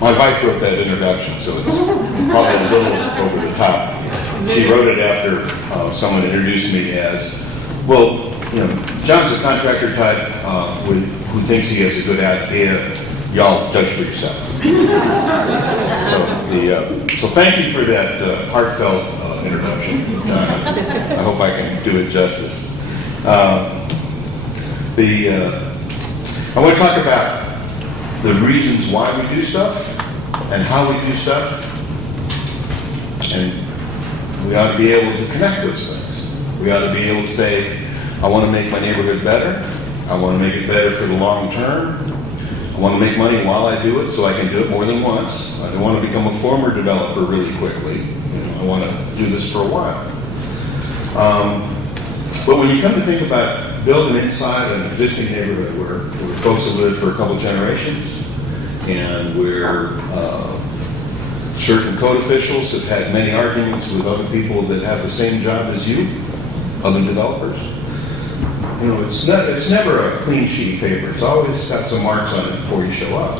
My wife wrote that introduction, so it's probably a little over the top. She wrote it after someone introduced me as, well, John's a contractor type who thinks he has a good idea. Y'all judge for yourself. So thank you for that heartfelt introduction, John. I hope I can do it justice. I want to talk about the reasons why we do stuff and how we do stuff, and we ought to be able to connect those things. We ought to be able to say, I want to make my neighborhood better. I want to make it better for the long term. I want to make money while I do it so I can do it more than once. I don't want to become a former developer really quickly. I want to do this for a while. But when you come to think about building inside an existing neighborhood where folks have lived for a couple generations and where certain code officials have had many arguments with other people that have the same job as you, other developers, it's never a clean sheet of paper. It's always got some marks on it before you show up.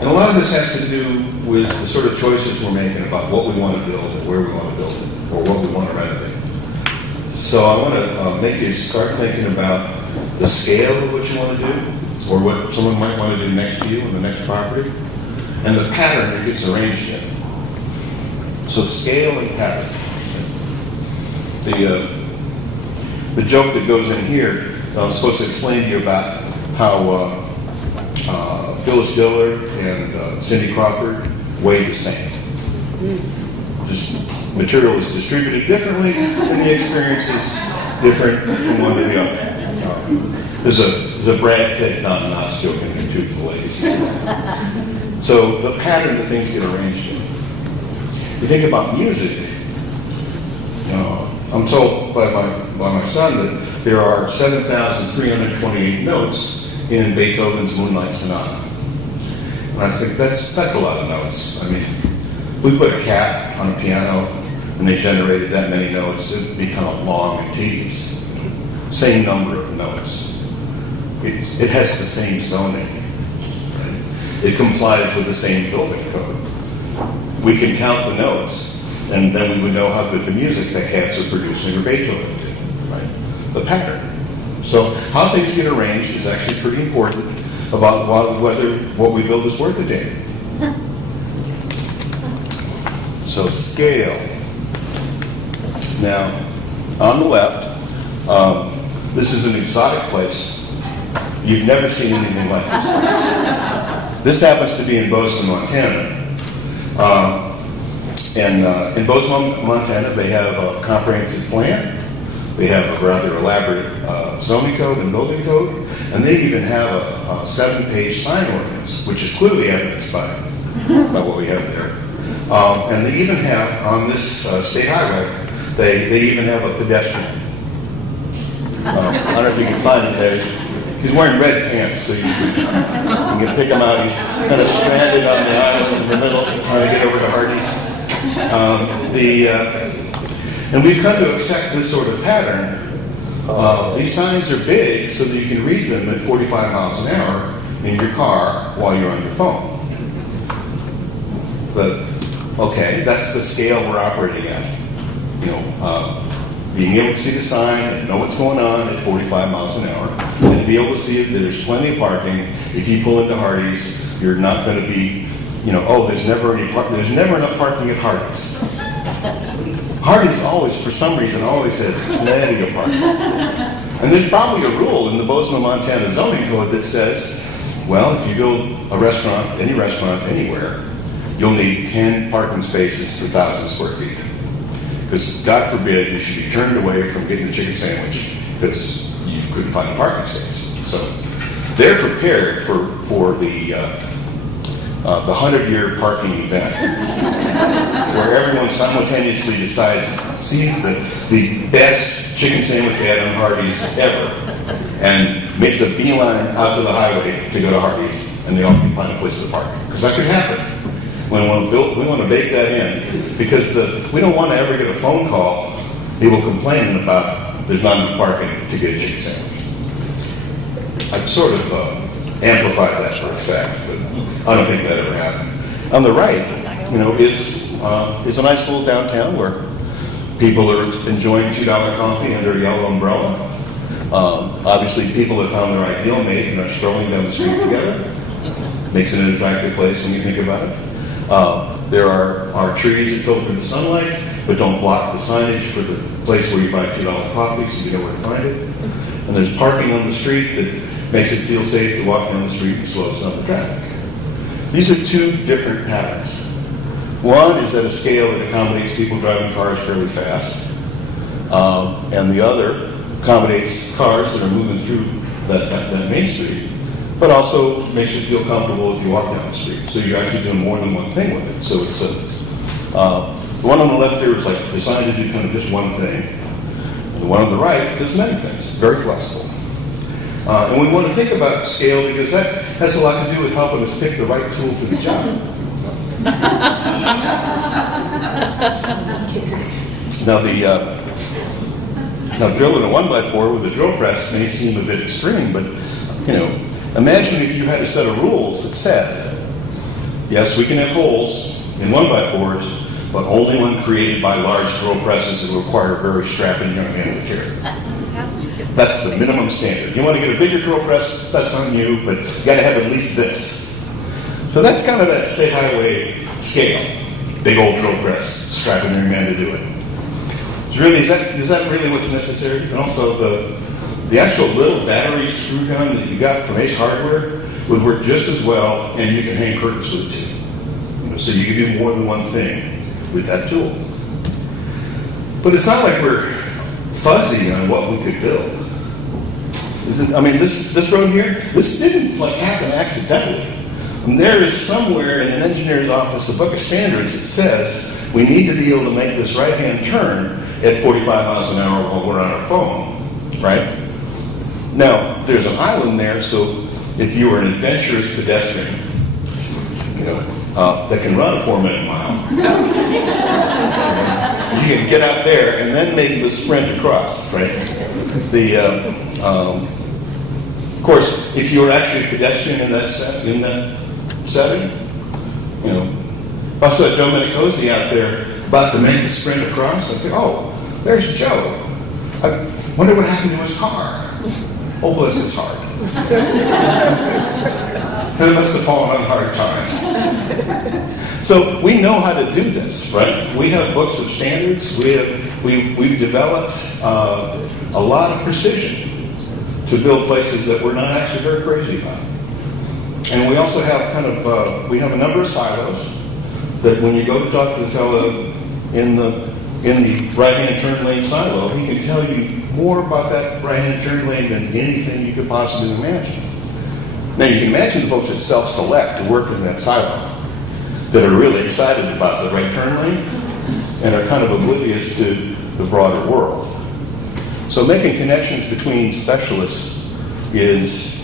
And a lot of this has to do with the sort of choices we're making about what we want to build and where we want to build it, or what we want to renovate. So I want to make you start thinking about the scale of what you want to do, or what someone might want to do next to you on the next property, and the pattern it gets arranged in. So scale and pattern. The joke that goes in here, I'm supposed to explain to you about how Phyllis Diller and Cindy Crawford weigh the same. Just material is distributed differently, and the experience is different from one to the other. There's a Brad Pitt non-nos joke in there too for ladies. So the pattern that things get arranged in. You think about music. I'm told by my son that there are 7,328 notes in Beethoven's Moonlight Sonata. And I think that's a lot of notes. I mean, if we put a cat on a piano and they generated that many notes, it would become long and tedious. Same number of notes. It has the same zoning. Right? It complies with the same building code. We can count the notes, and then we would know how good the music that cats are producing or Beethoven did. Right? The pattern. So how things get arranged is actually pretty important about whether what we build is worth a damn. So scale. Now, on the left, this is an exotic place. You've never seen anything like this. This happens to be in Bozeman, Montana. In Bozeman, Montana, they have a comprehensive plan. They have a rather elaborate zoning code and building code. And they even have a 7-page sign ordinance, which is clearly evidenced by what we have there. And they even have, on this state highway, they even have a pedestrian. I don't know if you can find him there. He's wearing red pants, so you can pick him out. He's kind of stranded on the island in the middle, trying to get over to Hardee's. And we've come to accept this sort of pattern. These signs are big so that you can read them at 45 miles an hour in your car while you're on your phone. But, okay, that's the scale we're operating at. Being able to see the sign and know what's going on at 45 miles an hour, and to be able to see that there's plenty of parking. If you pull into Hardee's, you're not going to be, there's never enough parking at Hardee's. Hardee's always, for some reason, always has plenty of parking. And there's probably a rule in the Bozeman, Montana zoning code that says, well, if you build a restaurant, any restaurant, anywhere, you'll need 10 parking spaces per 1,000 square feet. Because, God forbid, you should be turned away from getting a chicken sandwich because you couldn't find a parking space. So they're prepared for the 100-year parking event where everyone simultaneously sees the best chicken sandwich they had on Hardee's ever and makes a beeline out to the highway to go to Hardee's, and they all can find a place to park. Because that could happen. We want to bake that in because we don't want to ever get a phone call, people complaining about there's not enough parking to get a chicken sandwich. I've sort of amplified that for effect, but I don't think that ever happened. On the right, is a nice little downtown where people are enjoying $2 coffee under a yellow umbrella. Obviously, people have found their ideal mate and are strolling down the street together. Makes it an attractive place when you think about it. There are trees that filter the sunlight, but don't block the signage for the place where you buy $2 coffee, so you know where to find it. And there's parking on the street that makes it feel safe to walk down the street and slows down the traffic. These are two different patterns. One is at a scale that accommodates people driving cars fairly fast, and the other accommodates cars that are moving through that main street, but also makes it feel comfortable if you walk down the street. So you're actually doing more than one thing with it. So it's the one on the left there is like designed to do kind of just one thing. And the one on the right does many things, very flexible. And we want to think about scale because that has a lot to do with helping us pick the right tool for the job. Now drilling a 1x4 with a drill press may seem a bit extreme, but imagine if you had a set of rules that said, yes, we can have holes in 1x4s, but only when created by large drill presses that require very strapping young hand material. That's the minimum standard. You want to get a bigger drill press, that's on you, but you got to have at least this. So that's kind of that state highway scale. Big old drill press, strapping your man to do it. Is that really what's necessary? And also the actual little battery screw gun that you got from Ace Hardware would work just as well, and you can hang curtains with it too. So you can do more than one thing with that tool. But it's not like we're fuzzy on what we could build. I mean, this road here, this didn't happen accidentally. And there is somewhere in an engineer's office a book of standards that says we need to be able to make this right-hand turn at 45 miles an hour while we're on our phone, right? Now, there's an island there, so if you were an adventurous pedestrian, that can run a 4-minute mile, you can get out there and then make the sprint across, right? Of course, if you were actually a pedestrian in that setting, if I saw Joe Minicosi out there about to make the sprint across, I'd think, oh, there's Joe. I wonder what happened to his car. Oh, bless his heart. And it must have fallen on hard times. So we know how to do this, right? We have books of standards. We've developed a lot of precision to build places that we're not actually very crazy about. And we also have we have a number of silos that when you go to talk to the fellow in the right-hand turn lane silo, he can tell you more about that right-hand turn lane than anything you could possibly imagine. Now, you can imagine the folks that self-select to work in that silo that are really excited about the right turn lane and are kind of oblivious to the broader world. So making connections between specialists is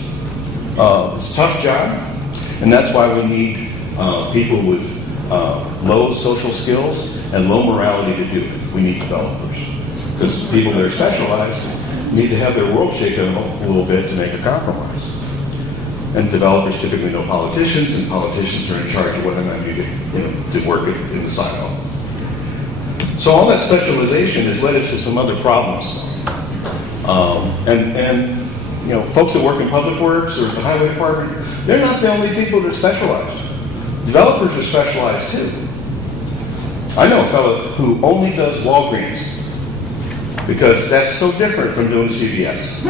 a tough job, and that's why we need people with low social skills and low morality to do it. We need developers. Because people that are specialized need to have their world shaken a little bit to make a compromise. And developers typically know politicians, and politicians are in charge of whether or not you get to work in the silo. So all that specialization has led us to some other problems. Folks that work in public works or the highway department, they're not the only people that are specialized. Developers are specialized too. I know a fellow who only does Walgreens because that's so different from doing CVS.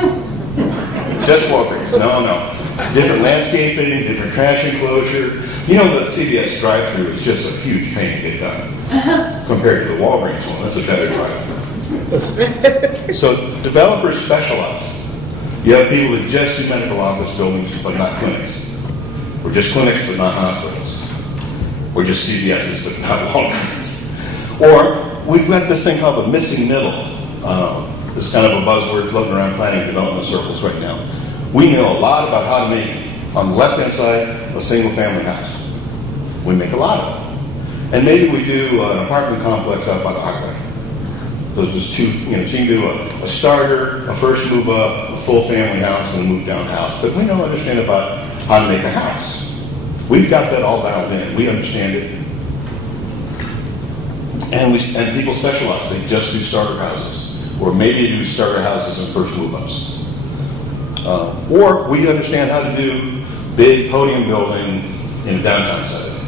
Just Walgreens. No. Different landscaping, different trash enclosure. The CVS drive-thru is just a huge pain to get done compared to the Walgreens one. That's a better drive-thru. So developers specialize. You have people that just do medical office buildings but not clinics. Or just clinics but not hospitals. Or just CVSs but not Walgreens. Or we've got this thing called the missing middle. This kind of a buzzword floating around planning development circles right now. We know a lot about how to make, on the left-hand side, a single-family house. We make a lot of them. And maybe we do an apartment complex out by the highway. Those just two, so you can do a starter, a first move up, a full family house, and a move down house. But we don't understand about how to make a house. We've got that all dialed in. We understand it. And people specialize. They just do starter houses. Or maybe do starter houses and first move-ups. Or we understand how to do big podium building in a downtown setting.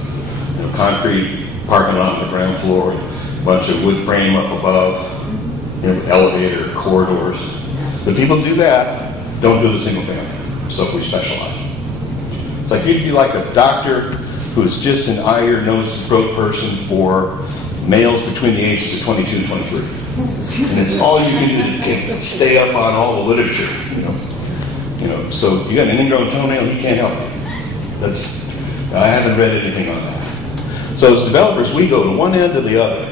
Concrete parking lot on the ground floor, a bunch of wood frame up above, elevator, corridors. The people do that, don't do the single family. So we specialize. It's like you'd be like a doctor who's just an eye, ear, nose, throat person for males between the ages of 22 and 23. And it's all you can do to stay up on all the literature. So you got an ingrown toenail, he can't help you. I haven't read anything on that. So as developers, we go to one end or the other.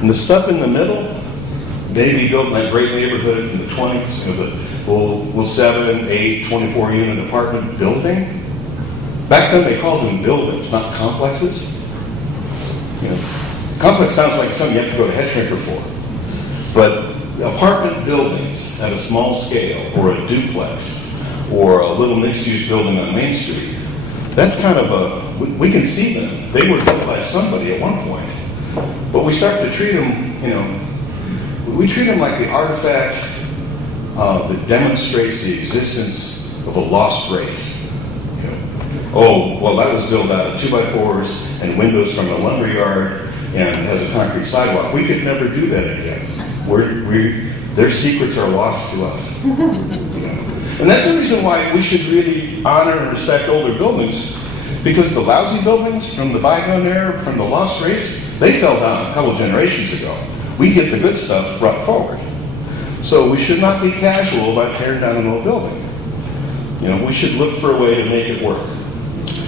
And the stuff in the middle, maybe built in that great neighborhood in the 20s, little 7, 8, 24-unit apartment building. Back then they called them buildings, not complexes. Complex sounds like something you have to go to head shrinker for. But apartment buildings at a small scale, or a duplex, or a little mixed-use building on Main Street, that's kind of we can see them. They were built by somebody at one point. But we start to treat them, we treat them like the artifact that demonstrates the existence of a lost race. Oh, well, that was built out of 2x4s and windows from a lumberyard and has a concrete sidewalk. We could never do that again. Their secrets are lost to us. And that's the reason why we should really honor and respect older buildings, because the lousy buildings from the bygone era, from the lost race, they fell down a couple of generations ago. We get the good stuff brought forward. So we should not be casual about tearing down an old building. We should look for a way to make it work.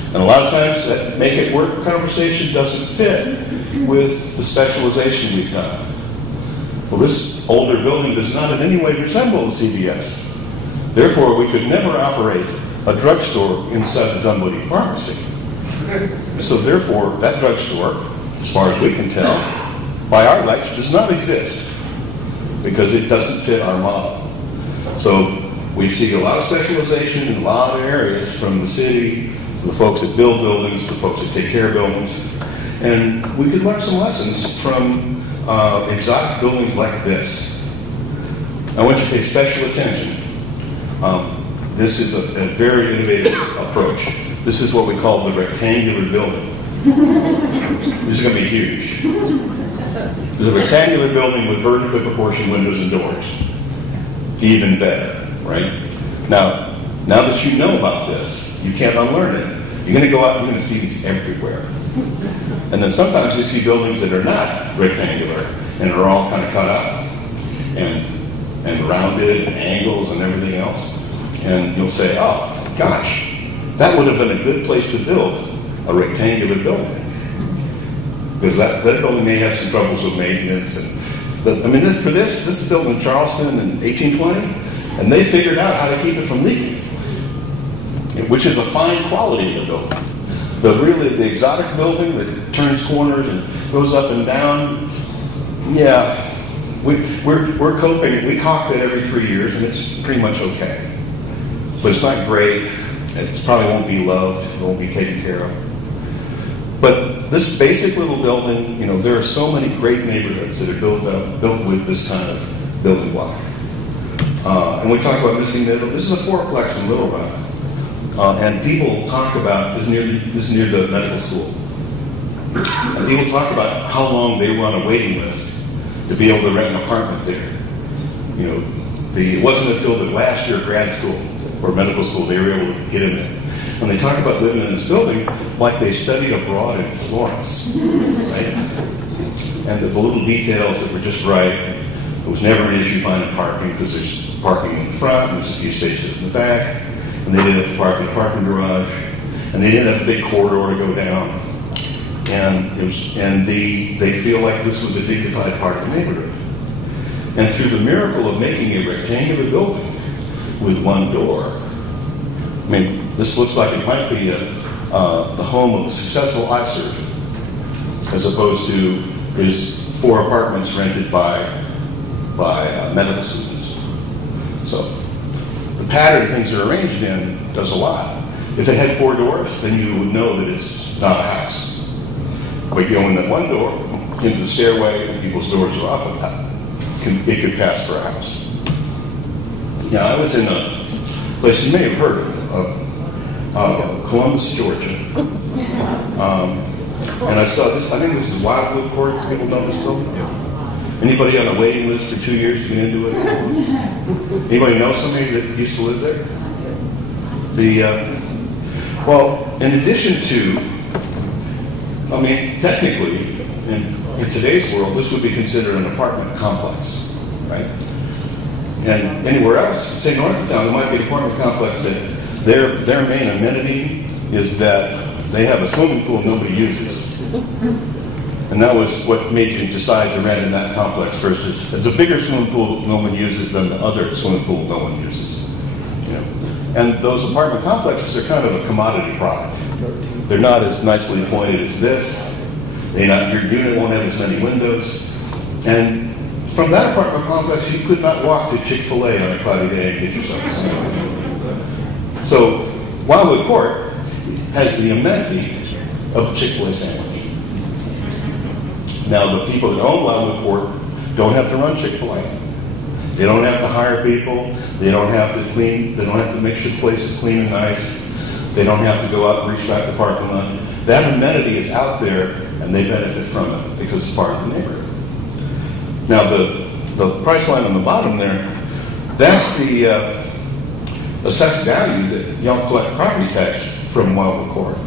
And a lot of times that make it work conversation doesn't fit with the specialization we've done. Well, this older building does not in any way resemble the CVS. Therefore, we could never operate a drugstore inside the Dunwoody Pharmacy. So therefore, that drugstore, as far as we can tell, by our lights, does not exist because it doesn't fit our model. So we see a lot of specialization in a lot of areas, from the city to the folks that build buildings to the folks that take care of buildings. And we could learn some lessons from exotic buildings like this. I want you to pay special attention. This is a very innovative approach. This is what we call the rectangular building. This is going to be huge. There's a rectangular building with vertically proportioned windows and doors. Even better, right? Now that you know about this, you can't unlearn it. You're going to go out and you're going to see these everywhere. And then sometimes you see buildings that are not rectangular and are all kind of cut up and rounded and angles and everything else. And you'll say, oh, gosh, that would have been a good place to build a rectangular building. Because that building may have some troubles with maintenance. But for this is built in Charleston in 1820, and they figured out how to keep it from leaking, which is a fine quality of the building. The exotic building that turns corners and goes up and down, yeah, we're coping. We caulk it every 3 years, and it's pretty much okay. But it's not great. It probably won't be loved. It won't be taken care of. But this basic little building, there are so many great neighborhoods that are built with this kind of building block. And we talk about missing middle. This is a fourplex in Little Rock. And people talk about, this is near the medical school. And people talk about how long they were on a waiting list to be able to rent an apartment there. It wasn't until the last year of grad school or medical school they were able to get in there. And they talk about living in this building like they studied abroad in Florence, right? And the little details that were just right. It was never an issue finding parking because there's parking in the front and there's a few spaces in the back. And they didn't have to park in the parking garage. And they didn't have a big corridor to go down. And they feel like this was a dignified part of the neighborhood. And through the miracle of making a rectangular building with one door, this looks like it might be the home of a successful eye surgeon, as opposed to his 4 apartments rented by medical students. So the pattern things are arranged in does a lot. If it had 4 doors, then you would know that it's not a house. But you go in that one door, into the stairway, and people's doors are off, and it could pass for a house. Now, I was in a place you may have heard of, Columbus, Georgia. And I saw this, I think this is Wildwood Court. People know this building? Anybody on a waiting list for 2 years to get into it? Anybody know somebody that used to live there? Well, in addition to, I mean, technically, in today's world, this would be considered an apartment complex, right? And anywhere else, say north of town, there might be an apartment complex that their main amenity is that they have a swimming pool nobody uses. And that was what made you decide to rent in that complex versus it's a bigger swimming pool no one uses than the other swimming pool no one uses. You know? And those apartment complexes are kind of a commodity product. They're not as nicely appointed as this. Your unit won't have as many windows. And from that apartment complex, you could not walk to Chick-fil-A on a cloudy day and get yourself something. So Wildwood Court has the amenity of a Chick-fil-A sandwich. Now, the people that own Wildwood Court don't have to run Chick-fil-A. They don't have to hire people. They don't have to clean. They don't have to make sure the place is clean and nice. They don't have to go out and restock the parking lot. That amenity is out there, and they benefit from it because it's part of the neighborhood. Now, the price line on the bottom there, that's the assessed value that y'all collect property tax from Wildwood Court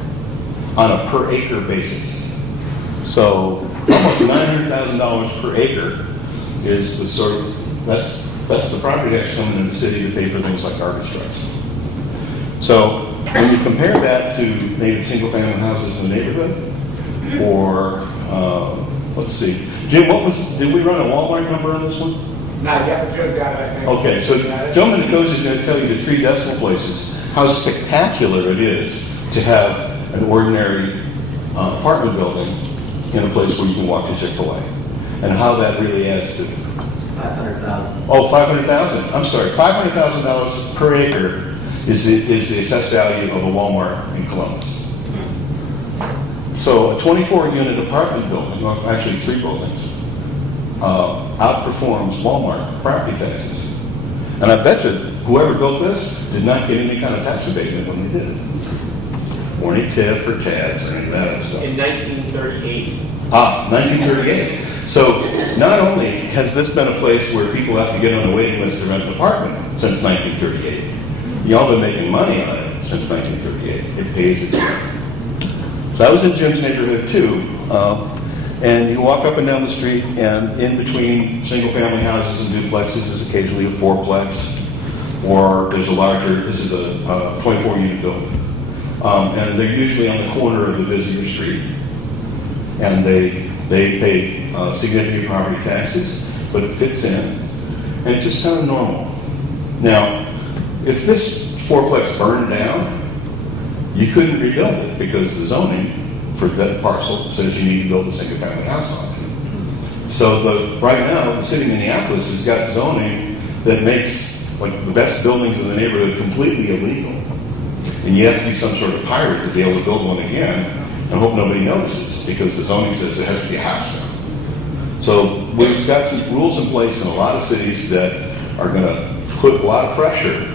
on a per acre basis. So almost $900,000 per acre is the sort of, that's the property tax coming into the city to pay for things like garbage trucks. So when you compare that to maybe single-family houses in the neighborhood, or let's see, Jim, did we run a Walmart number on this one? Not yet, but Joe's got it, I think. Okay, so Joe Minicosi is going to tell you the 3 decimal places how spectacular it is to have an ordinary apartment building in a place where you can walk to Chick-fil-A, and how that really adds to $500,000. Oh, $500,000. I'm sorry, $500,000 per acre is the assessed value of a Walmart in Columbus. So a 24-unit apartment building, or actually 3 buildings, outperforms Walmart property taxes. And I bet you whoever built this did not get any kind of tax abatement when they did it. Or any TIF or TADs or any of that other stuff. In 1938. 1938. So not only has this been a place where people have to get on a waiting list to rent an apartment since 1938, y'all been making money on it since 1938. It pays its rent. So I was in Jim's neighborhood too, and you walk up and down the street, and in between single-family houses and duplexes is occasionally a 4-plex, or there's a larger. This is a 24-unit building. And they're usually on the corner of the busier street, and they pay significant property taxes, but it fits in, and it's just kind of normal. Now, if this 4-plex burned down, you couldn't rebuild it because the zoning for that parcel says you need to build a single-family house on it. So right now, the city of Minneapolis has got zoning that makes like the best buildings in the neighborhood completely illegal. And you have to be some sort of pirate to be able to build one again and hope nobody notices because the zoning says it has to be a house now. So we've got rules in place in a lot of cities that are going to put a lot of pressure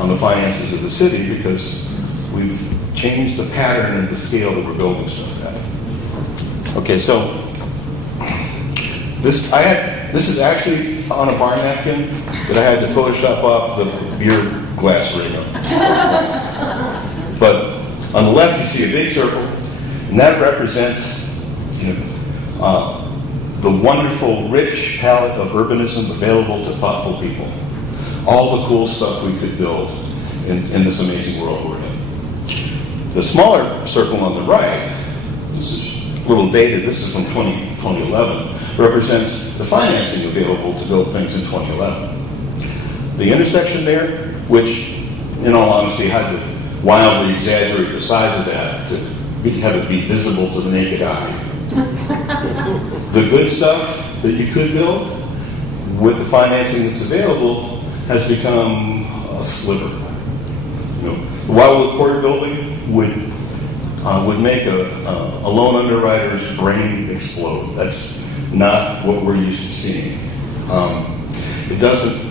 on the finances of the city because we've changed the pattern and the scale that we're building stuff at. Okay, so this is actually on a bar napkin that I had to Photoshop off the beer glass ring of. But on the left, you see a big circle, and that represents the wonderful, rich palette of urbanism available to thoughtful people. All the cool stuff we could build in this amazing world we're in. The smaller circle on the right, this is a little dated, this is from 2011, represents the financing available to build things in 2011. The intersection there, which, in all honesty, had to wildly exaggerate the size of that to have it be visible to the naked eye. The good stuff that you could build with the financing that's available has become a sliver. The Wildwood Court building would make a loan underwriter's brain explode. That's not what we're used to seeing. It doesn't.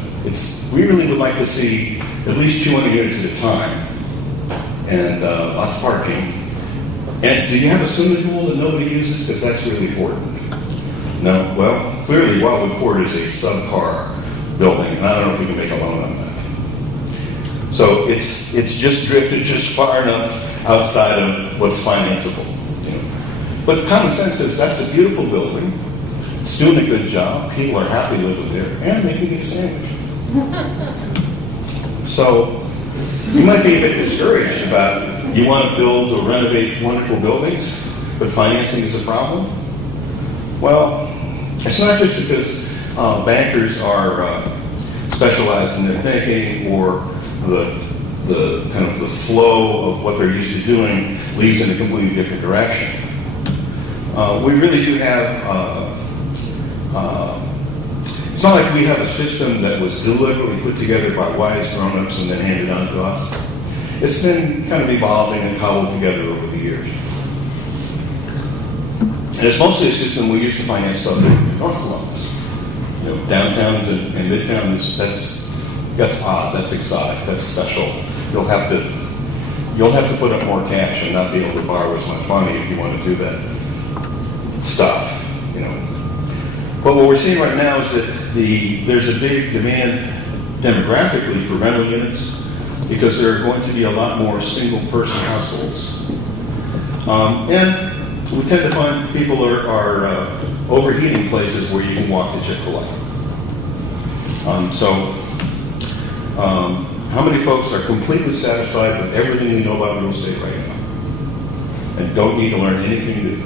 We really would like to see at least 200 units at a time, and lots of parking. And do you have a swimming pool that nobody uses? Because that's really important. No? Well, clearly Wildwood Court is a subpar building, and I don't know if we can make a loan on that. So it's just drifted just far enough outside of what's financeable. You know? But common sense says that's a beautiful building. It's doing a good job. People are happy living there, and they can get sandwich. So you might be a bit discouraged about you want to build or renovate wonderful buildings, but financing is a problem. Well, it's not just because bankers are specialized in their thinking, or the kind of the flow of what they're used to doing leads in a completely different direction. We really do have. It's not like we have a system that was deliberately put together by wise grown-ups and then handed on to us. It's been kind of evolving and cobbled together over the years. And it's mostly a system we used to finance stuff in North Columbus. You know, downtowns and midtowns, that's odd, that's exotic, that's special. You'll have to put up more cash and not be able to borrow as much money if you want to do that stuff, you know. But what we're seeing right now is that there's a big demand demographically for rental units, because there are going to be a lot more single-person households. And we tend to find people are overheating places where you can walk to Chick-fil-A. How many folks are completely satisfied with everything they know about real estate right now and don't need to learn anything new?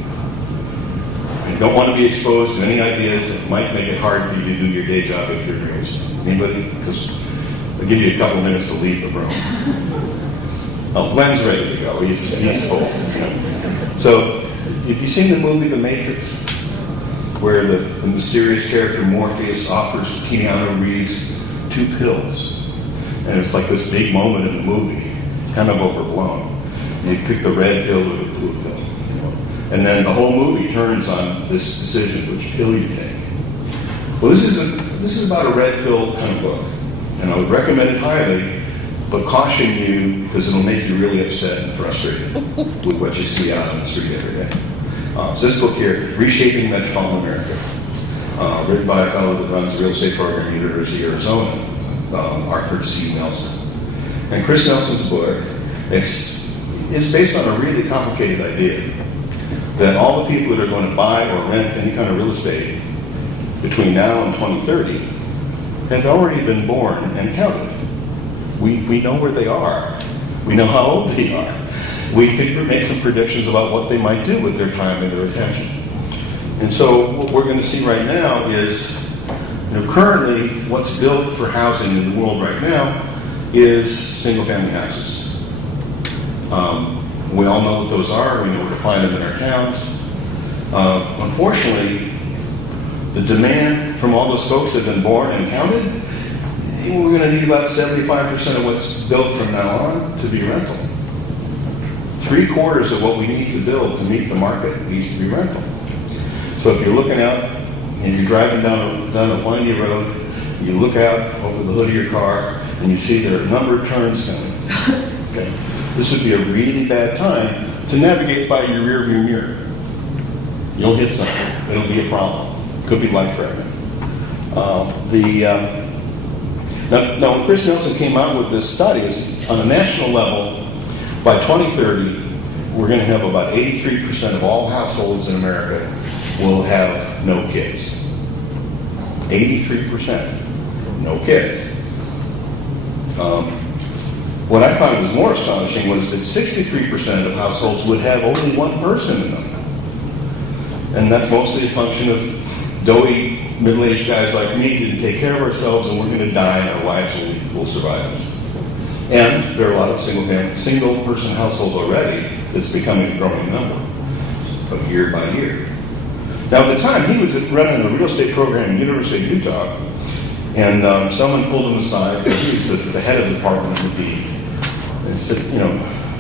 And don't want to be exposed to any ideas that might make it hard for you to do your day job if you're in real estate? Anybody? Because I'll give you a couple minutes to leave the room. Oh, Glenn's ready to go. He's full. So, have you seen the movie The Matrix, where the mysterious character Morpheus offers Keanu Reeves 2 pills? And it's like this big moment in the movie, kind of overblown. You pick the red pill or the blue pill. You know? And then the whole movie turns on this decision, which pill you take. Well, this is about a red pill kind of book. And I would recommend it highly, but caution you, because it'll make you really upset and frustrated with what you see out on the street every day. So this book here, Reshaping Metropolitan America, written by a fellow that runs a real estate program at the University of Arizona, Arthur C. Nelson. And Chris Nelson's book, it's based on a really complicated idea that all the people that are going to buy or rent any kind of real estate between now and 2030 have already been born and counted. We know where they are. We know how old they are. We could make some predictions about what they might do with their time and their attention. And so what we're going to see right now is, currently what's built for housing in the world right now is single-family houses. We all know what those are. We know where to find them in our towns. Unfortunately, the demand from all those folks that have been born and counted, we're going to need about 75% of what's built from now on to be rental. 3/4 of what we need to build to meet the market needs to be rental. So if you're looking out and you're driving down a windy road, you look out over the hood of your car and you see there are a number of turns coming. Okay. This would be a really bad time to navigate by your rearview mirror. You'll hit something. It'll be a problem. Could be life-threatening. Now, when Chris Nelson came out with this study, on a national level, by 2030, we're going to have about 83% of all households in America will have no kids. 83%, no kids. What I found was more astonishing was that 63% of households would have only one person in them. And that's mostly a function of doughy, middle-aged guys like me didn't take care of ourselves and we're going to die and our wives will survive us. And there are a lot of single-person households already that's becoming a growing number, from year by year. Now, at the time, he was running a real estate program at the University of Utah, and someone pulled him aside. He was the head of the department with the And said,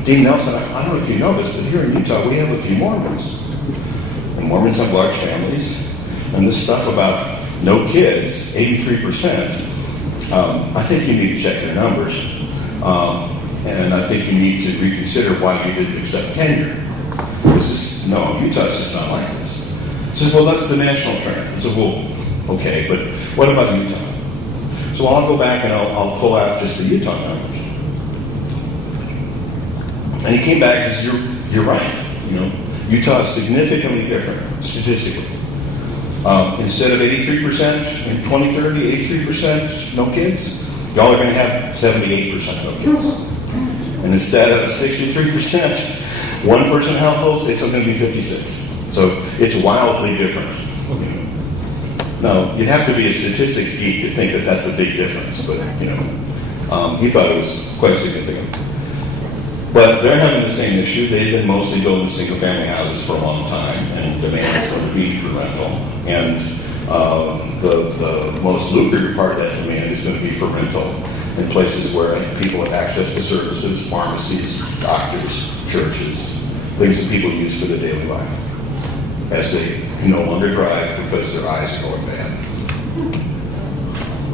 Dean Nelson, I don't know if you know this, but here in Utah we have a few Mormons. And Mormons have large families. And this stuff about no kids, 83%, I think you need to check your numbers. And I think you need to reconsider why you didn't accept tenure. Utah's just not like this. He says, well, that's the national trend. I said, well, okay, but what about Utah? So I'll go back and I'll pull out just the Utah numbers. And he came back and says, you're right. Utah is significantly different statistically. Instead of 83% in 2030, 83% no kids, y'all are going to have 78% no kids. And instead of 63%, one-person households, it's going to be 56. So it's wildly different. Now, you'd have to be a statistics geek to think that that's a big difference, but, he thought it was quite significant. But they're having the same issue. They've been mostly building single-family houses for a long time, and demand is going to be for rental. And the most lucrative part of that demand is going to be for rental in places where people have access to services, pharmacies, doctors, churches, things that people use for their daily life, as they can no longer drive because their eyes are going bad.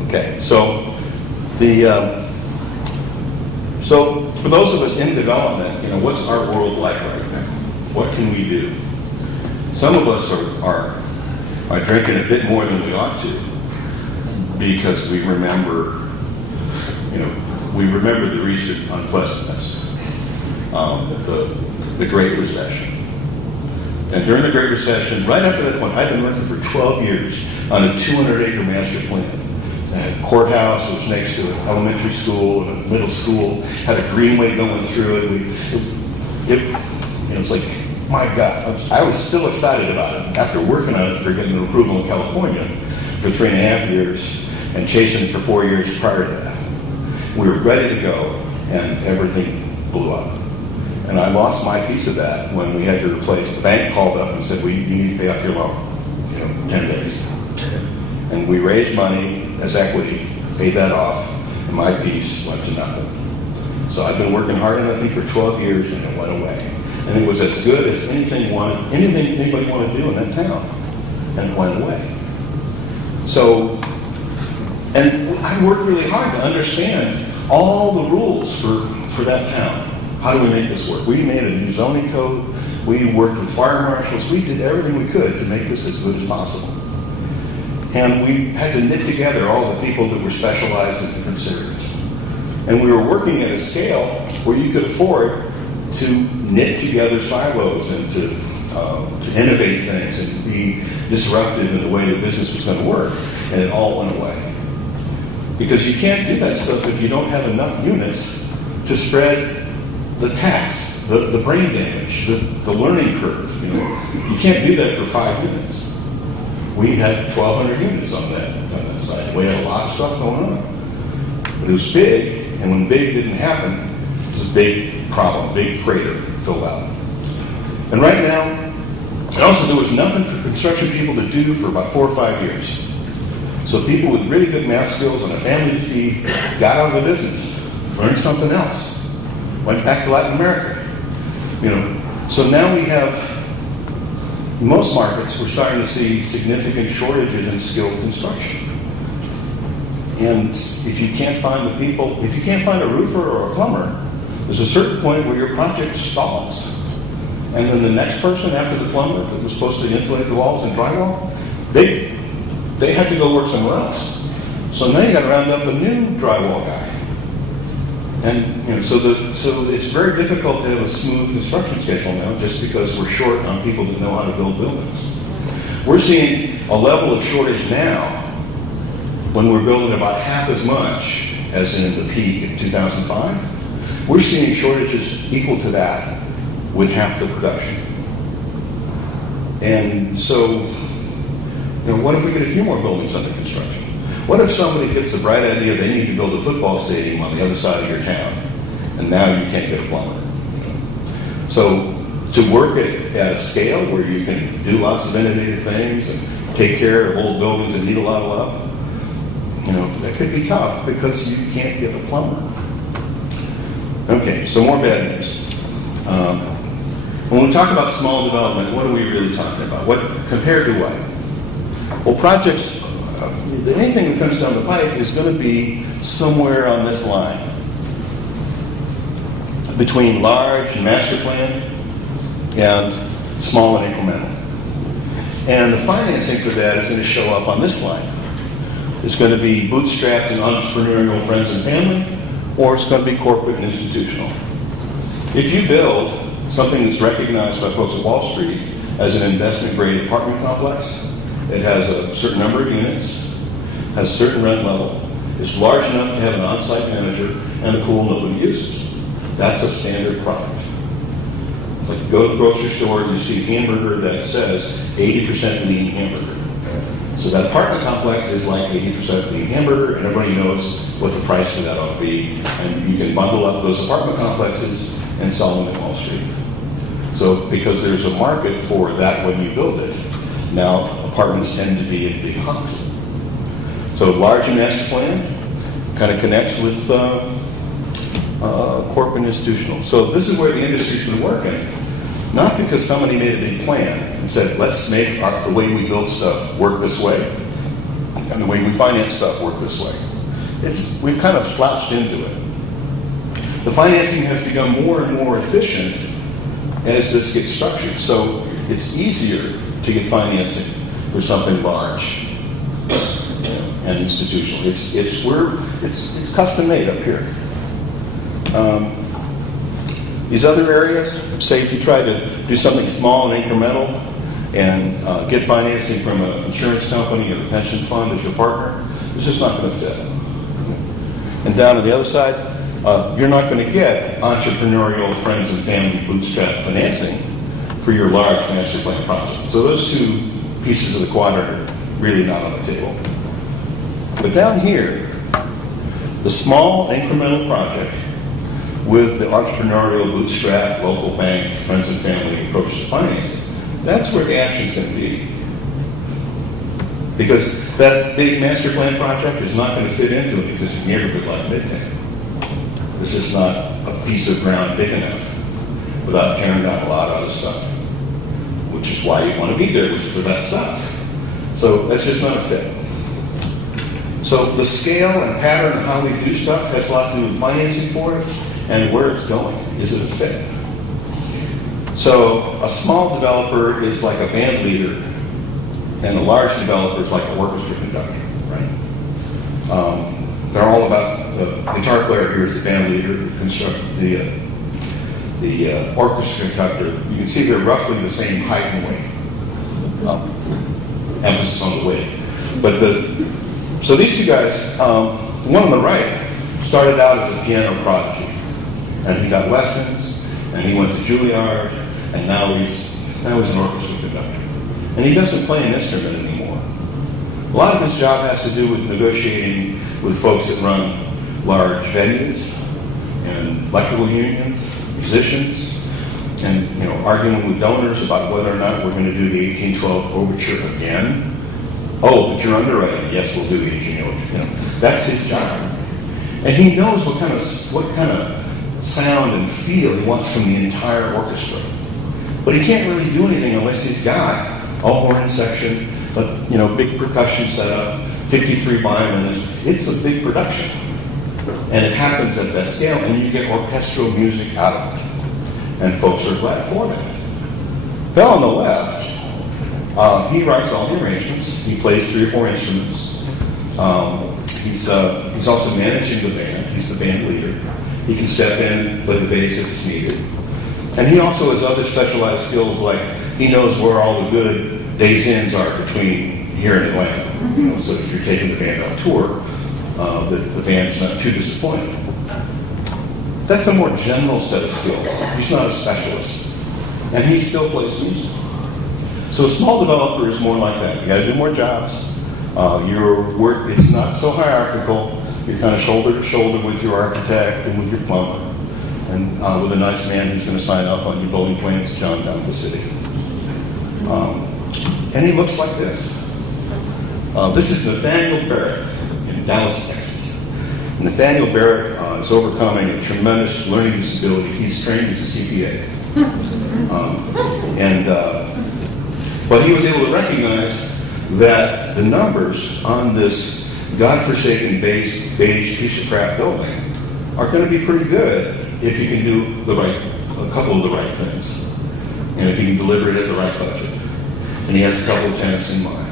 Okay, so so for those of us in development, what's our world like right now? What can we do? Some of us are drinking a bit more than we ought to because we remember the recent unpleasantness, the Great Recession. And during the Great Recession, right up to that point, I've been working for 12 years on a 200-acre master plan. A courthouse, it was next to an elementary school and a middle school, had a greenway going through it. It was like, my God, I was still excited about it after working on it for getting the approval in California for 3.5 years and chasing it for 4 years prior to that. We were ready to go, and everything blew up. And I lost my piece of that when we had to replace. The bank called up and said, you need to pay off your loan, 10 days. And we raised money as equity, paid that off, and my piece went to nothing. So I've been working hard on that thing for 12 years, and it went away. And it was as good as anything anybody wanted to do in that town, and it went away. So, and I worked really hard to understand all the rules for that town. How do we make this work? We made a new zoning code. We worked with fire marshals. We did everything we could to make this as good as possible. And we had to knit together all the people that were specialized in different areas. And we were working at a scale where you could afford to knit together silos and to innovate things and be disruptive in the way the business was going to work. And it all went away. Because you can't do that stuff if you don't have enough units to spread the tax, the brain damage, the learning curve. You can't do that for 5 units. We had 1,200 units on that site. We had a lot of stuff going on. But it was big, and when big didn't happen, it was a big problem, big crater filled out. And right now, and also there was nothing for construction people to do for about 4 or 5 years. So people with really good math skills and a family to feed got out of the business, learned something else, went back to Latin America. So now we have, in most markets, we're starting to see significant shortages in skilled construction. And if you can't find the people, if you can't find a roofer or a plumber, there's a certain point where your project stalls. And then the next person after the plumber that was supposed to insulate the walls and drywall, they had to go work somewhere else. So now you got to round up a new drywall guy. And so it's very difficult to have a smooth construction schedule now just because we're short on people that know how to build buildings. We're seeing a level of shortage now when we're building about half as much as in the peak in 2005. We're seeing shortages equal to that with half the production. And so, what if we get a few more buildings under construction? What if somebody gets the bright idea they need to build a football stadium on the other side of your town, and now you can't get a plumber? So to work at a scale where you can do lots of innovative things and take care of old buildings that need a lot of love, that could be tough because you can't get a plumber. Okay, so more bad news. When we talk about small development, what are we really talking about? What compared to what? Well, projects, anything that comes down the pipe is going to be somewhere on this line between large and master plan and small and incremental. And the financing for that is going to show up on this line. It's going to be bootstrapped and entrepreneurial friends and family, or it's going to be corporate and institutional. If you build something that's recognized by folks at Wall Street as an investment-grade apartment complex, it has a certain number of units, has a certain rent level, it's large enough to have an on-site manager and a pool nobody uses. That's a standard product. It's like you go to the grocery store and you see a hamburger that says 80% lean hamburger. So that apartment complex is like 80% lean hamburger, and everybody knows what the price of that ought to be. And you can bundle up those apartment complexes and sell them at Wall Street. So because there's a market for that when you build it, now apartments tend to be in big hunks. So large and master plan kind of connects with corporate and institutional. So this is where the industry's been working. Not because somebody made a big plan and said, let's make the way we build stuff work this way, and the way we finance stuff work this way. We've kind of slouched into it. The financing has become more and more efficient as this gets structured. So it's easier to get financing for something large and institutional. It's custom made up here. These other areas, say if you try to do something small and incremental and get financing from an insurance company or a pension fund as your partner, it's just not going to fit. And down to the other side, you're not going to get entrepreneurial friends and family bootstrap financing for your large master plan project. So those two pieces of the quadrant are really not on the table. But down here, the small incremental project with the entrepreneurial bootstrap, local bank, friends and family approach to financing, that's where the action's going to be. Because that big master plan project is not going to fit into an existing neighborhood like Midtown. It's just not a piece of ground big enough without tearing down a lot of other stuff, which is why you want to be good for that stuff. So that's just not a fit. So the scale and pattern of how we do stuff has a lot to do with financing for it and where it's going. Is it a fit? So a small developer is like a band leader, and a large developer is like an orchestra conductor, right? They're all about the guitar player here is the band leader, the orchestra conductor. You can see they're roughly the same height and weight. Emphasis on the weight. But so these two guys, the one on the right started out as a piano prodigy, and he got lessons, and he went to Juilliard, and now he's an orchestra conductor. And he doesn't play an instrument anymore. A lot of his job has to do with negotiating with folks that run large venues and electrical unions, musicians, and arguing with donors about whether or not we're going to do the 1812 overture again. Oh, but you're underwriting. Yes, we'll do the 1812 overture. That's his job, and he knows what kind of sound and feel he wants from the entire orchestra. But he can't really do anything unless he's got a horn section, a big percussion setup, 53 violinists. It's a big production. And it happens at that scale, and you get orchestral music out of it. And folks are glad for that. Bell on the left, he writes all the arrangements. He plays 3 or 4 instruments. He's also managing the band. He's the band leader. He can step in and play the bass if it's needed. And he also has other specialized skills, like he knows where all the good days ends are between here and Atlanta. So if you're taking the band on tour, the band's not too disappointed. That's a more general set of skills. He's not a specialist. And he still plays music. So a small developer is more like that. You got to do more jobs. Your work is not so hierarchical. You're kind of shoulder to shoulder with your architect and with your plumber, and with a nice man who's going to sign off on your building plans, John, down the city. And he looks like this. This is Nathaniel Barrett in Dallas, Texas. Nathaniel Barrett is overcoming a tremendous learning disability. He's trained as a CPA. But he was able to recognize that the numbers on this godforsaken beige piece of crap building are going to be pretty good if you can do a couple of the right things. And if you can deliver it at the right budget. And he has a couple of tenants in mind.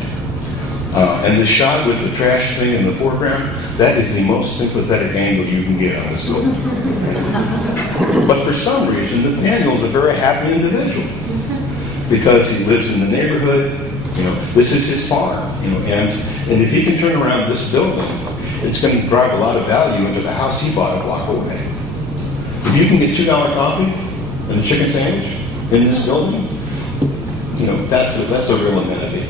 And the shot with the trash thing in the foreground, that is the most sympathetic angle you can get on this building. But for some reason, Nathaniel's a very happy individual because he lives in the neighborhood. This is his farm. And if he can turn around this building, it's going to drive a lot of value into the house he bought a block away. If you can get $2 coffee and a chicken sandwich in this building, that's a real amenity.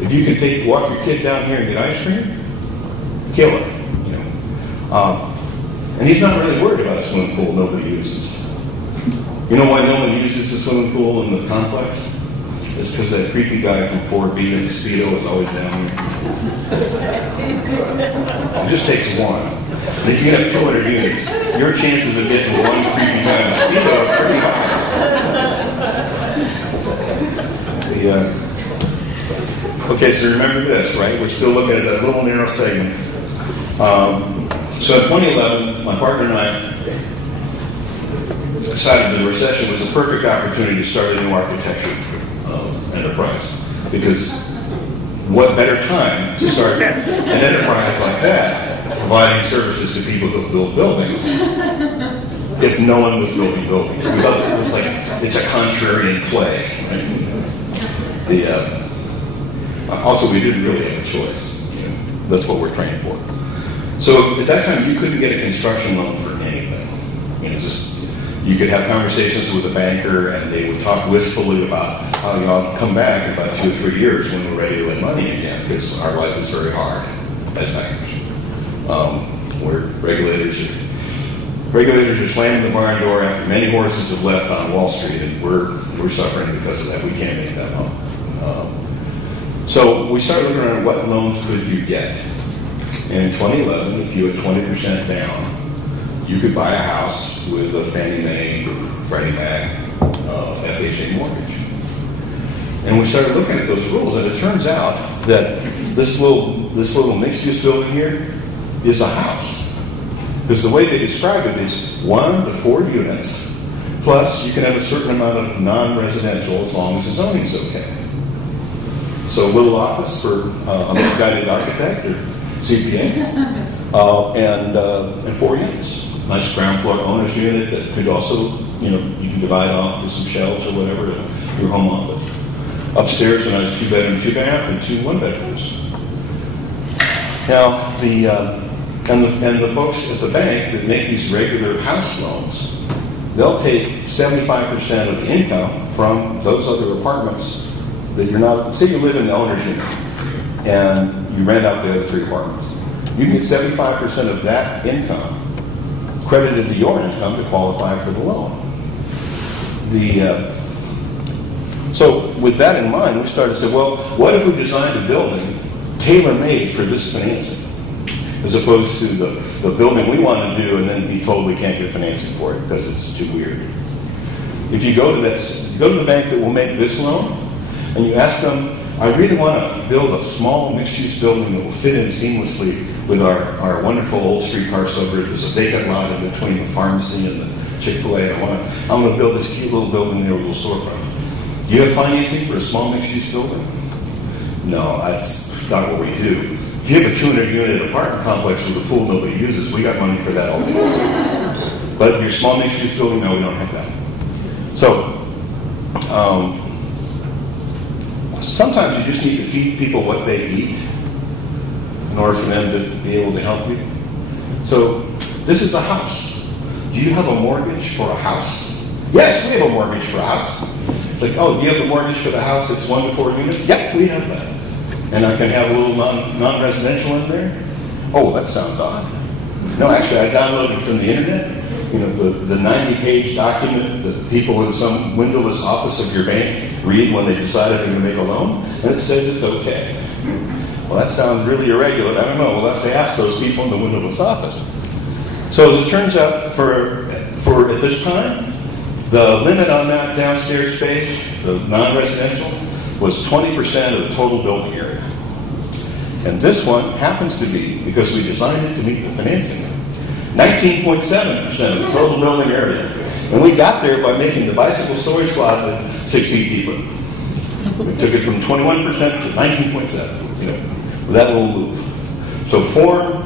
If you can walk your kid down here and get ice cream, kill it. And he's not really worried about a swimming pool nobody uses. You know why no one uses the swimming pool in the complex? It's because that creepy guy from 4B in the Speedo is always down here. It just takes one. And if you have 200 units, your chances of getting one creepy guy in the Speedo are pretty high. Okay, so remember this, right? We're still looking at that little narrow segment. So in 2011, my partner and I decided the recession was a perfect opportunity to start a new architecture enterprise. Because what better time to start an enterprise like that, providing services to people who build buildings, if no one was building buildings. We thought it was like, it's a contrarian play, right? Also, we didn't really have a choice. That's what we're trained for. So at that time, you couldn't get a construction loan for anything. You could have conversations with a banker, and they would talk wistfully about how I'll come back in about 2 or 3 years when we're ready to lend money again, because our life is very hard as bankers. Where regulators are slamming the barn door after many horses have left on Wall Street, and we're suffering because of that. We can't make that loan. So we started looking around what loans could you get. In 2011, if you had 20% down, you could buy a house with a Fannie Mae, Freddie Mac, FHA mortgage. And we started looking at those rules, and it turns out that this little mixed-use building here is a house. Because the way they describe it is 1 to 4 units, plus you can have a certain amount of non-residential as long as the zoning is okay. So a little office for a misguided architect or CPA, and 4 units. Nice ground floor owner's unit that could also, you can divide off with some shelves or whatever to your home office. Upstairs, a nice 2-bedroom, 2-bath, and 2 1-bedrooms. Now, the folks at the bank that make these regular house loans, they'll take 75% of the income from those other apartments that you're not. Say you live in the owner's unit and you rent out the other 3 apartments. You can get 75% of that income credited to your income to qualify for the loan. So with that in mind, we started to say, well, what if we designed a building tailor-made for this financing, as opposed to the building we want to do and then be told we can't get financing for it because it's too weird. If you go to the bank that will make this loan, and you ask them, I really want to build a small mixed-use building that will fit in seamlessly with our wonderful old streetcar suburb. There's a vacant lot in between the pharmacy and the Chick-fil-A. I want to build this cute little building there with a little storefront. Do you have financing for a small mixed-use building? No, that's not what we do. If you have a 200-unit apartment complex with a pool nobody uses, we got money for that all the time. But your small mixed-use building, no, we don't have that. So, sometimes you just need to feed people what they eat in order for them to be able to help you. So, this is a house. Do you have a mortgage for a house? Yes, we have a mortgage for a house. It's like, oh, do you have a mortgage for the house that's 1 to 4 units? Yep, we have that. And I can have a little non-residential in there? Oh, that sounds odd. No, actually, I downloaded from the internet, the 90-page document that people in some windowless office of your bank read when they decide if they're going to make a loan, and it says it's okay. Well, that sounds really irregular. I don't know. We'll have to ask those people in the windowless office. So as it turns out, for at this time, the limit on that downstairs space, the non-residential, was 20% of the total building area. And this one happens to be, because we designed it to meet the financing, 19.7% of the total building area. And we got there by making the bicycle storage closet 6 feet deeper. We took it from 21% to 19.7%, with that little move. So form,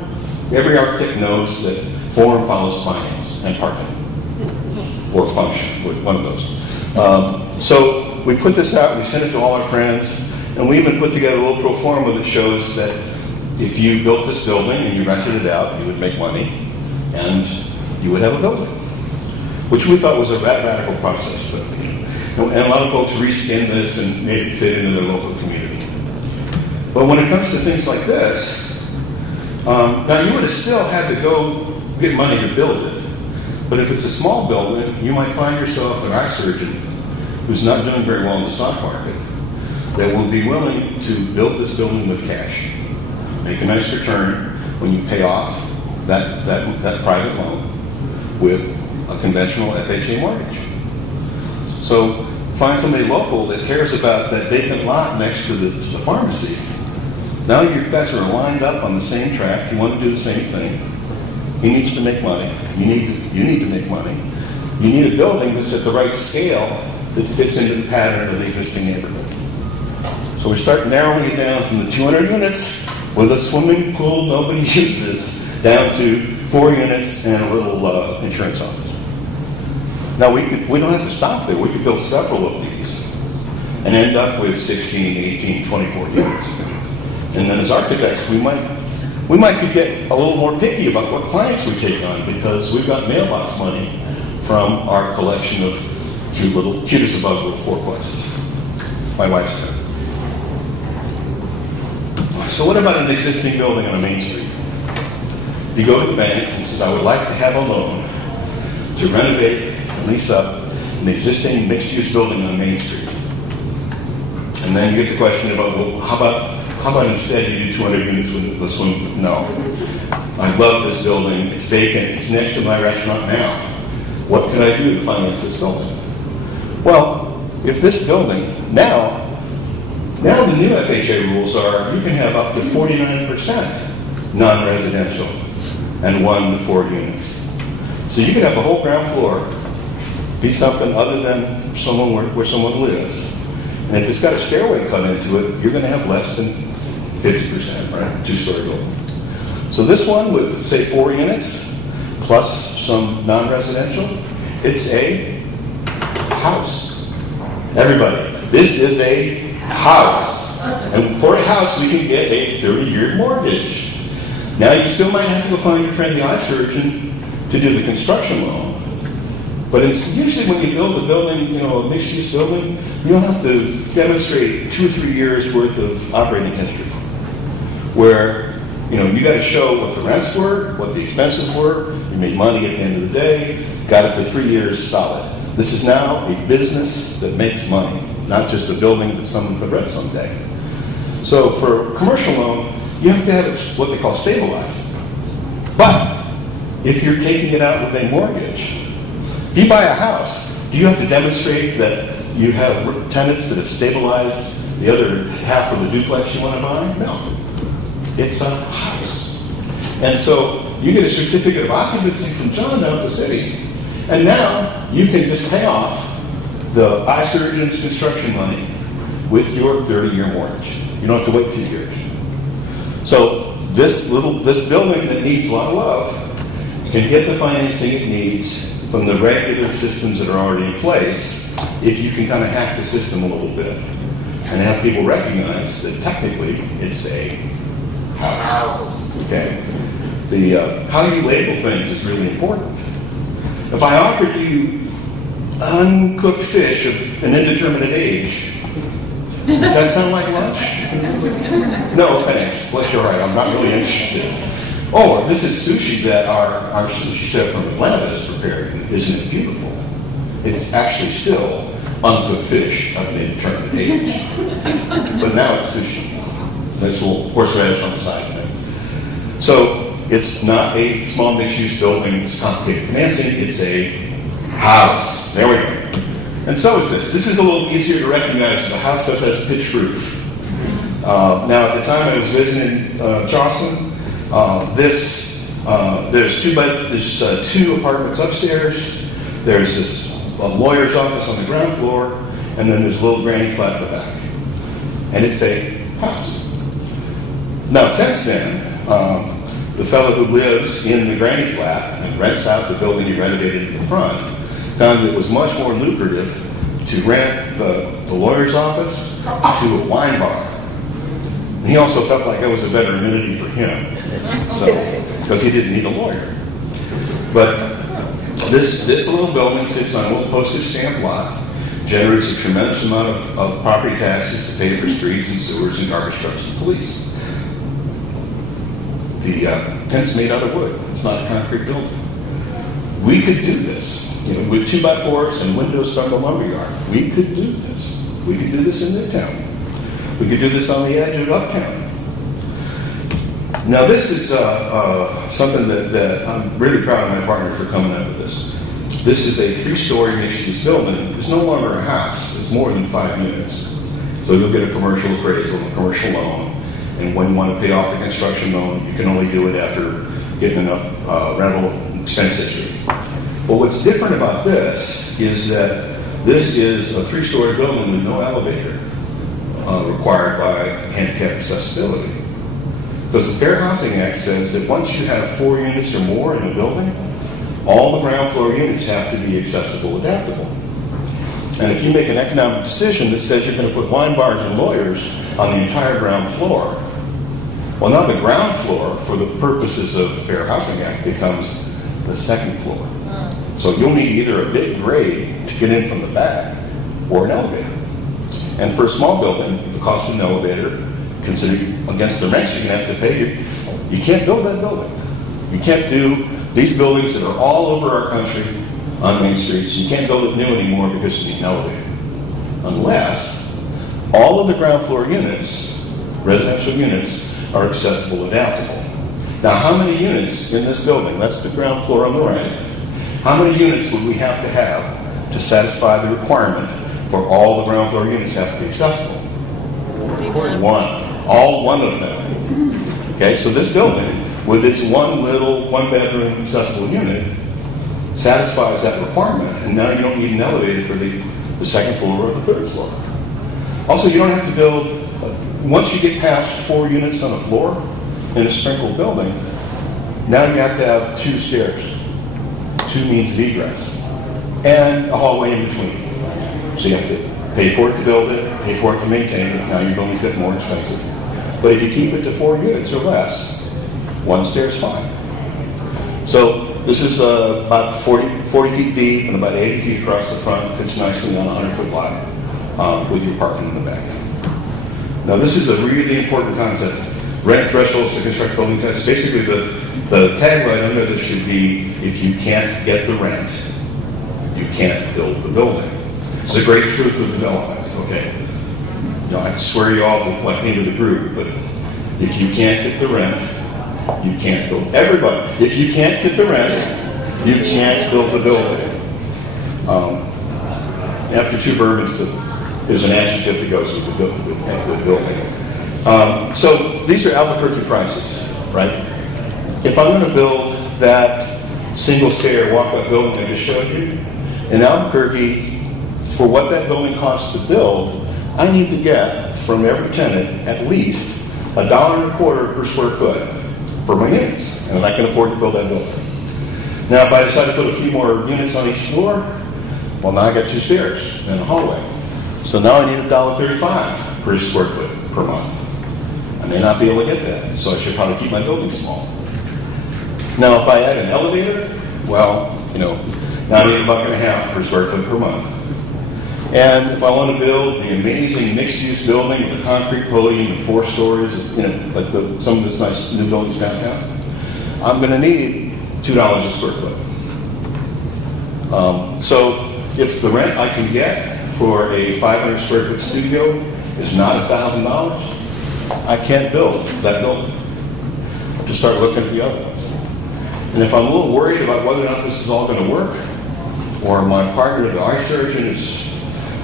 every architect knows that form follows finance and parking. Or function, one of those. So we put this out, we sent it to all our friends, and we even put together a little pro forma that shows that if you built this building and you rented it out, you would make money, and you would have a building, which we thought was a radical process. But, and a lot of folks reskinned this and made it fit into their local community. But when it comes to things like this, now you would have still had to go get money to build it. But if it's a small building, you might find yourself an eye surgeon who's not doing very well in the stock market that will be willing to build this building with cash, make a nice return when you pay off that private loan with a conventional FHA mortgage. So find somebody local that cares about that vacant lot next to the pharmacy. Now you guys are lined up on the same track. You want to do the same thing. He needs to make money. You need to make money. You need a building that's at the right scale that fits into the pattern of the existing neighborhood. So we start narrowing it down from the 200 units with a swimming pool nobody uses down to 4 units and a little insurance office. Now we don't have to stop there. We could build several of these and end up with 16, 18, 24 units. And then as architects, we might could get a little more picky about what clients we take on because we've got mailbox money from our collection of cute as above little fourplexes. My wife's got. So what about an existing building on a main street? If you go to the bank and says, I would like to have a loan to renovate and lease up an existing mixed-use building on Main Street. And then you get the question about, well, how about instead you do 200 units with the swimming pool? No. I love this building. It's vacant. It's next to my restaurant now. What can I do to finance this building? Well, if this building, now the new FHA rules are you can have up to 49% non-residential and 1 to 4 units. So you could have the whole ground floor be something other than someone where someone lives. And if it's got a stairway cut into it, you're going to have less than 50%, right? 2-story building. So this one with, say, 4 units plus some non-residential, it's a house. Everybody, this is a house. And for a house, we can get a 30-year mortgage. Now, you still might have to go find your friend the eye surgeon to do the construction loan. But it's usually when you build a building, a mixed-use building, you'll have to demonstrate 2 or 3 years worth of operating history, where you got to show what the rents were, what the expenses were. You made money at the end of the day. Got it for 3 years solid. This is now a business that makes money, not just a building that someone could rent someday. So for a commercial loan, you have to have it what they call stabilized. But if you're taking it out with a mortgage, if you buy a house, do you have to demonstrate that you have tenants that have stabilized the other half of the duplex you want to buy? No. It's a house. And so you get a certificate of occupancy from John down at the city. And now you can just pay off the eye surgeon's construction money with your 30-year mortgage. You don't have to wait 2 years. So this building that needs a lot of love can get the financing it needs from the regular systems that are already in place if you can kind of hack the system a little bit and have people recognize that technically it's a house. Okay? How you label things is really important. If I offered you uncooked fish of an indeterminate age, does that sound like lunch? No, thanks. Bless your heart. I'm not really interested. Oh, this is sushi that our sushi chef from Atlanta has prepared. Isn't it beautiful? It's actually still uncooked fish of an indeterminate age. But now it's sushi. There's a little horseradish on the side of it. So it's not a small mixed-use building. It's complicated financing. It's a house. There we go. And so is this. This is a little easier to recognize. The house does have a pitched roof. Now, at the time I was visiting Jocelyn, there's two apartments upstairs. There's this lawyer's office on the ground floor, and then there's a little granny flat in the back. And it's a house. Now, since then, the fellow who lives in the granny flat and rents out the building he renovated in the front found it was much more lucrative to rent the lawyer's office to a wine bar. And he also felt like that was a better amenity for him, so because he didn't need a lawyer. But this little building sits on a little postage stamp lot, generates a tremendous amount of property taxes to pay for streets and sewers and garbage trucks and police. The tent's made out of wood. It's not a concrete building. We could do this, with 2x4s and windows from the lumberyard. We could do this. We could do this in Midtown. We could do this on the edge of Uptown. Now, this is something that I'm really proud of my partner for coming up with this. This is a 3-story mixed-use building. It's no longer a house. It's more than 5 units. So you'll get a commercial appraisal, a commercial loan, and when you want to pay off the construction loan, you can only do it after getting enough rental expense history. But what's different about this is that this is a 3-story building with no elevator required by handicap accessibility. Because the Fair Housing Act says that once you have 4 units or more in a building, all the ground floor units have to be accessible, adaptable. And if you make an economic decision that says you're going to put wine bars and lawyers on the entire ground floor, well, now the ground floor, for the purposes of Fair Housing Act, becomes the second floor. So you'll need either a big grade to get in from the back or an elevator. And for a small building, the cost of an elevator, considering against the rents you're going to have to pay, you can't build that building. You can't do these buildings that are all over our country on main streets. You can't build it new anymore because you need an elevator. Unless all of the ground floor units, residential units, are accessible, adaptable. Now, how many units in this building? That's the ground floor on the right. How many units would we have to satisfy the requirement for all the ground floor units have to be accessible? 1. All 1 of them. Okay, so this building, with its one bedroom accessible unit, satisfies that requirement, and now you don't need an elevator for the second floor or the third floor. Also, you don't have to build, once you get past 4 units on a floor in a sprinkled building, now you have to have 2 stairs, 2 means of egress, and a hallway in between. So you have to pay for it to build it, pay for it to maintain it. Now you're going to get more expensive. But if you keep it to 4 units or less, 1 stair is fine. So this is about 40 feet deep and about 80 feet across the front. Fits nicely on a 100-foot lot with your parking in the back. Now this is a really important concept. Rent thresholds to construct building types. Basically the tagline under this should be, if you can't get the rent, you can't build the building. It's a great truth of development, okay? I swear you all look like me to the group, but if you can't get the rent, you can't build. Everybody, if you can't get the rent, you can't build the building. After 2 bourbons, there's an adjective that goes with the building. So these are Albuquerque prices, right? If I'm going to build that single-stair walk-up building I just showed you, in Albuquerque, for what that building costs to build, I need to get from every tenant at least $1.25 per square foot for my units, and I can afford to build that building. Now, if I decide to put a few more units on each floor, well, now I got 2 stairs and a hallway. So now I need $1.35 per square foot per month. I may not be able to get that, so I should probably keep my building small. Now, if I add an elevator, well, now I need $1.50 per square foot per month. And if I want to build the amazing mixed-use building with a concrete podium and 4 stories, like some of this nice new buildings downtown, I'm going to need $2 a square foot. So if the rent I can get for a 500 square foot studio is not $1,000, I can't build that building. To start looking at the other ones. And if I'm a little worried about whether or not this is all going to work, or my partner, the eye surgeon,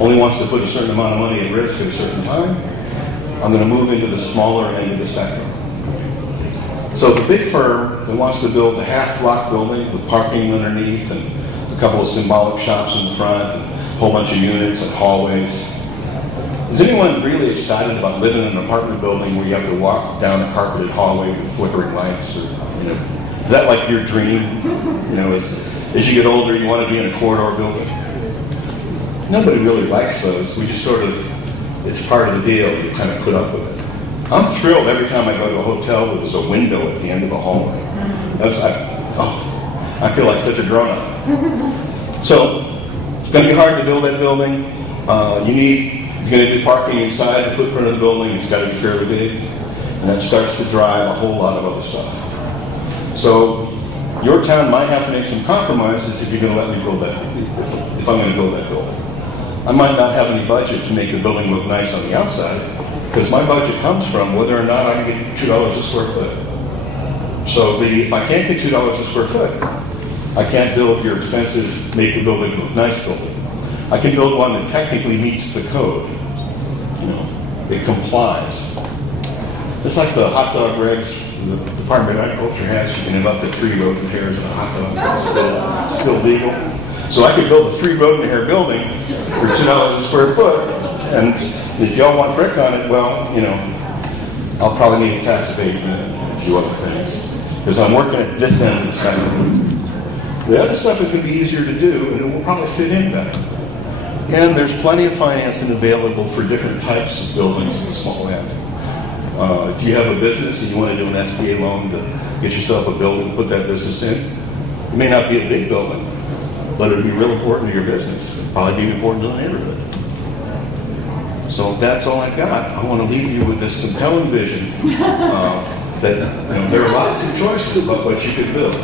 only wants to put a certain amount of money at risk at a certain time, I'm going to move into the smaller end of the spectrum. So the big firm that wants to build a half-block building with parking underneath and a couple of symbolic shops in the front and a whole bunch of units and hallways. Is anyone really excited about living in an apartment building where you have to walk down a carpeted hallway with flickering lights? Or, is that like your dream? As you get older, you want to be in a corridor building. Nobody really likes those. We just sort of, it's part of the deal. You kind of put up with it. I'm thrilled every time I go to a hotel where there's a window at the end of the hallway. I feel like such a grown-up. So it's going to be hard to build that building. You're going to do parking inside the footprint of the building. It's got to be fairly big. And that starts to drive a whole lot of other stuff. So your town might have to make some compromises if you're going to let me build that, if I'm going to build that building. I might not have any budget to make the building look nice on the outside, because my budget comes from whether or not I can get $2 a square foot. So if I can't get $2 a square foot, I can't build your expensive, make the building look nice building. I can build one that technically meets the code. It complies. It's like the hot dog regs the Department of Agriculture has. You can have up to 3 rodent hairs in a hot dog. It's still legal. So I could build a 3 rodent hair building for $2 a square foot. And if y'all want brick on it, well, I'll probably need a tax abatement and a few other things. Because I'm working at this end of the spectrum. The other stuff is going to be easier to do, and it will probably fit in better. And there's plenty of financing available for different types of buildings at the small end. If you have a business and you want to do an SBA loan to get yourself a building, put that business in, it may not be a big building, but it would be real important to your business. It would probably be important to the neighborhood. So that's all I've got. I want to leave you with this compelling vision that there are lots of choices about what you could build.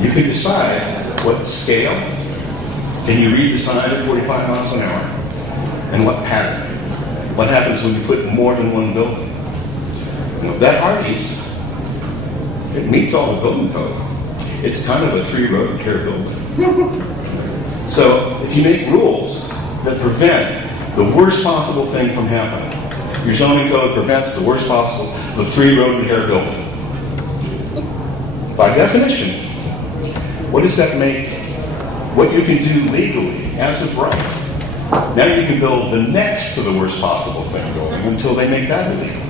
You can decide what scale. Can you read the sign at 45 miles an hour? And what pattern? What happens when you put more than one building? That Hardee's, it meets all the building code. It's kind of a 3 rodent hair building. So if you make rules that prevent the worst possible thing from happening, your zoning code prevents the worst possible, the 3 rodent hair building. By definition, what does that make? What you can do legally as of right. Now you can build the next to the worst possible thing building until they make that illegal.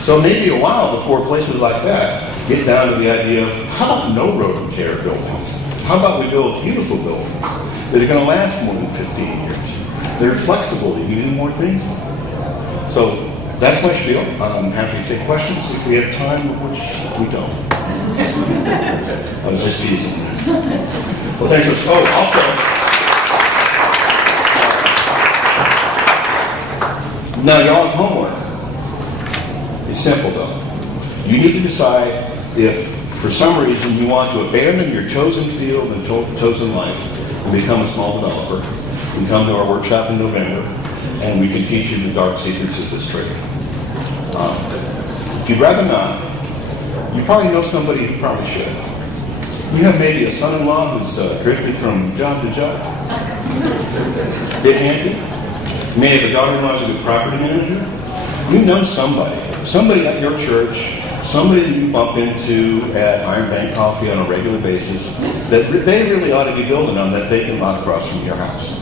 So maybe a while before places like that get down to the idea of, how about no rodent care buildings? How about we build beautiful buildings that are going to last more than 15 years? They're flexible, you can do more things. So that's my spiel. I'm happy to take questions if we have time, which we don't. I was just teasing. Well, thanks. Also, now y'all have homework. It's simple though. You need to decide if, for some reason, you want to abandon your chosen field and chosen life and become a small developer. You can come to our workshop in November, and we can teach you the dark secrets of this trade. If you'd rather not, you probably know somebody who probably should. You have maybe a son-in-law who's drifted from job to job. Bit handy. You may have a daughter-in-law who's a good property manager. You know somebody at your church, somebody that you bump into at Iron Bank Coffee on a regular basis, that they really ought to be building on that vacant lot across from your house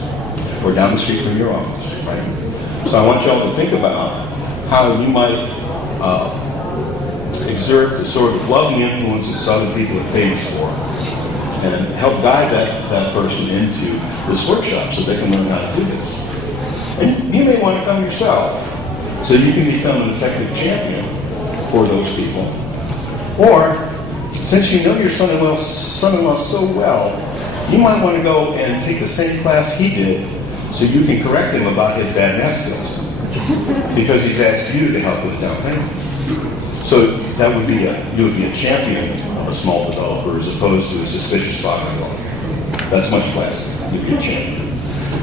or down the street from your office, right? So I want y'all to think about how you might exert the sort of loving influence that Southern people are famous for and help guide that person into this workshop so they can learn how to do this. And you may want to come yourself so you can become an effective champion for those people. Or, since you know your son-in-law so well, you might want to go and take the same class he did so you can correct him about his bad math skills. Because he's asked you to help with down payment. So that would be you would be a champion of a small developer as opposed to a suspicious father-in-law. That's much classier. You'd be a champion.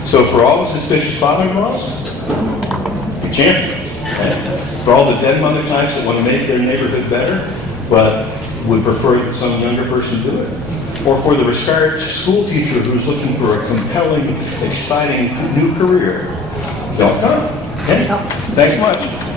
So for all the suspicious father-in-laws, champions. And for all the dead mother types that want to make their neighborhood better, but would prefer that some younger person do it. Or for the retired school teacher who's looking for a compelling, exciting new career. Don't come. Okay? Thanks much.